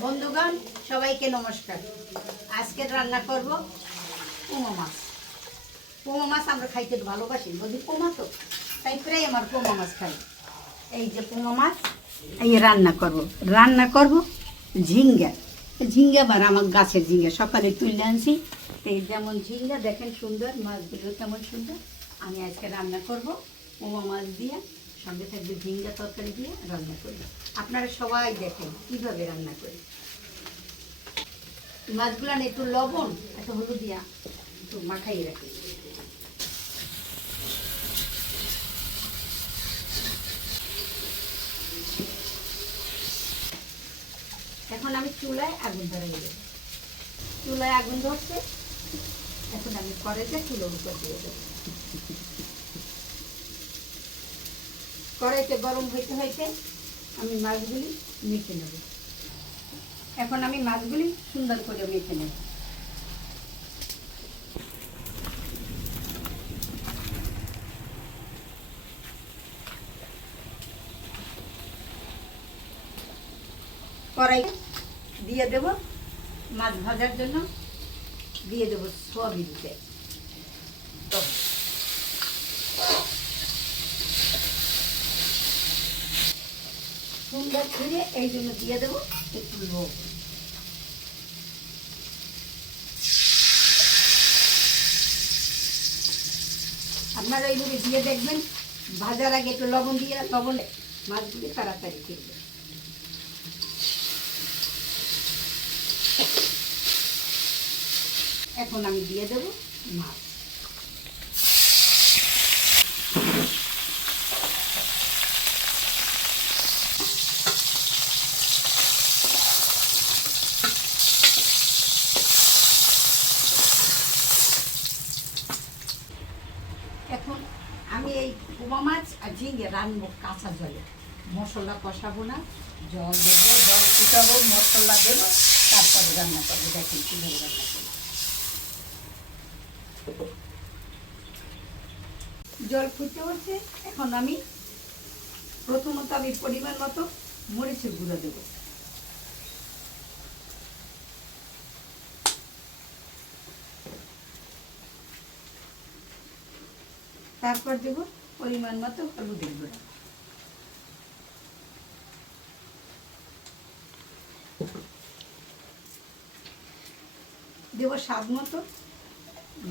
বন্ধুগণ সবাইকে নমস্কার। আজকে রান্না করব পোমা মাছ। পোমা মাছ আমরা খাইতে ভালোবাসি, বলি পোমা তো, তাই প্রায় আমার পোমা মাছ খাই। এই যে পোমা মাছ, এই রান্না করব ঝিঙ্গা। ঝিঙ্গা বার আমার গাছের ঝিঙ্গা সকালে তুলে আনছি। এই যেমন ঝিঙ্গা দেখেন সুন্দর, মাছগুলো কেমন সুন্দর। আমি আজকে রান্না করব পোমা মাছ দিয়ে, সঙ্গে থাকবে ঝিঙ্গা তরকারি দিয়ে রান্না করি। আপনারা সবাই দেখেন কীভাবে রান্না করি। মাছগুলো একটু লবণ, একটু হলুদ দিয়া একটু মাখাই রাখি। এখন আমি চুলায় আগুন ধরাই দেব। চুলায় আগুন ধরছে, এখন আমি কড়াইটা চুলোর উপর দিয়ে দেব। কড়াইতে গরম হইতে হইতে আমি মাছগুলি মেখে নেব। এখন আমি মাছগুলি সুন্দর করে মেখে নেব। কড়াই দিয়ে দেব মাছ ভাজার জন্য, দিয়ে দেব সয়াবিন তেল। সুন্দর ছিঁড়ে এই জন্য দিয়ে দেবো একটু লবণ। আপনারা এইভাবে দিয়ে দেখবেন, ভাজার আগে একটু লবণ দিয়ে, লবণ মাছগুলি তাড়াতাড়ি ফিরবে। এখন আমি দিয়ে দেবো মাছ। এখন আমি এই পোমা মাছ আর ঝিঙ্গে রান্নবো কাঁচা জলে। মশলা কষাবো না, জল দেবো, জল ফুটাবো, মশলা দেবো, তারপরে রান্না করবো। দেখেন কীভাবে রান্না করবো। জল ফুটে উঠছে, এখন আমি প্রথমত পরিমাণ মতো মরিচের গুঁড়ো দেবো। তারপর দেব পরিমাণ মতো হলুদের গুঁড়ো। দেব স্বাদ মতো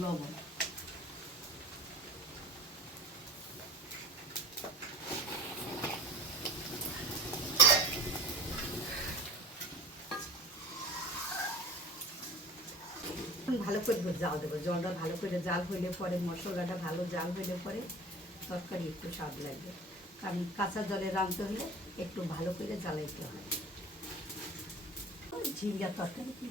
লবণ। ভালো করে জাল দেবো। জলটা ভালো করে জাল হইলে পরে, মশলাটা ভালো জাল হইলে পরে তরকারি একটু স্বাদ লাগবে। কারণ কাঁচা জলে রাঁধতে হলে একটু ভালো করে জ্বালাইতে হয়। ঝিঙ্গা তরকারি কি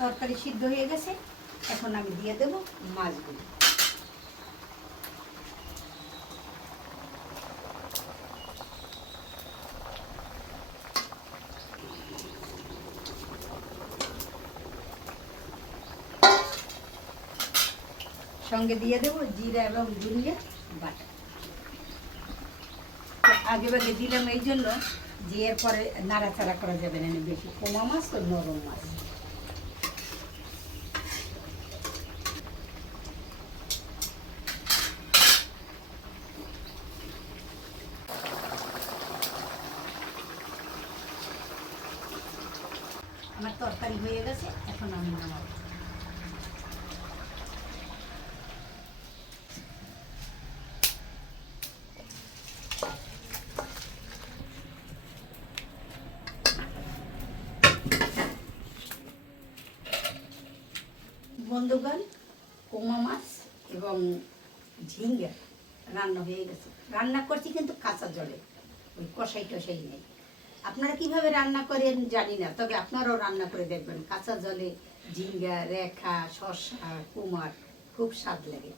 তরকারি সিদ্ধ হয়ে গেছে, এখন আমি দিয়ে দেব মাছগুলো। সঙ্গে দিয়ে দেব জিরা এবং ধনিয়া বাটা। আগে ভাগে দিলাম এই জন্য যে এরপরে নাড়াচাড়া করা যাবে না বেশি। পোমা মাছ তো নরম মাছ। আমার তরকারি হয়ে গেছে, এখন আমি নামাবো। বন্ধুগণ, পোমা মাছ এবং ঝিঙ্গা রান্না হয়ে গেছে। রান্না করছি কিন্তু কাঁচা জলে, ওই কষাই টসাই নেই। আপনারা কিভাবে রান্না করেন জানি না, তবে আপনারাও রান্না করে দেখবেন। কাঁচা জলে ঝিঙ্গা, রেখা, শসা, কুমার খুব স্বাদ লাগে।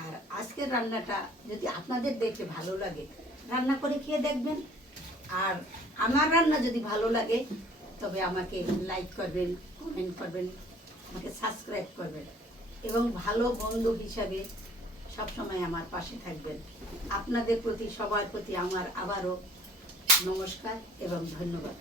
আর আজকের রান্নাটা যদি আপনাদের দেখে ভালো লাগে, রান্না করে খেয়ে দেখবেন। আর আমার রান্না যদি ভালো লাগে তবে আমাকে লাইক করবেন, কমেন্ট করবেন, আমাকে সাবস্ক্রাইব করবেন এবং ভালো বন্ধু হিসাবে সবসময় আমার পাশে থাকবেন। আপনাদের প্রতি, সবার প্রতি আমার আবারও নমস্কার এবং ধন্যবাদ।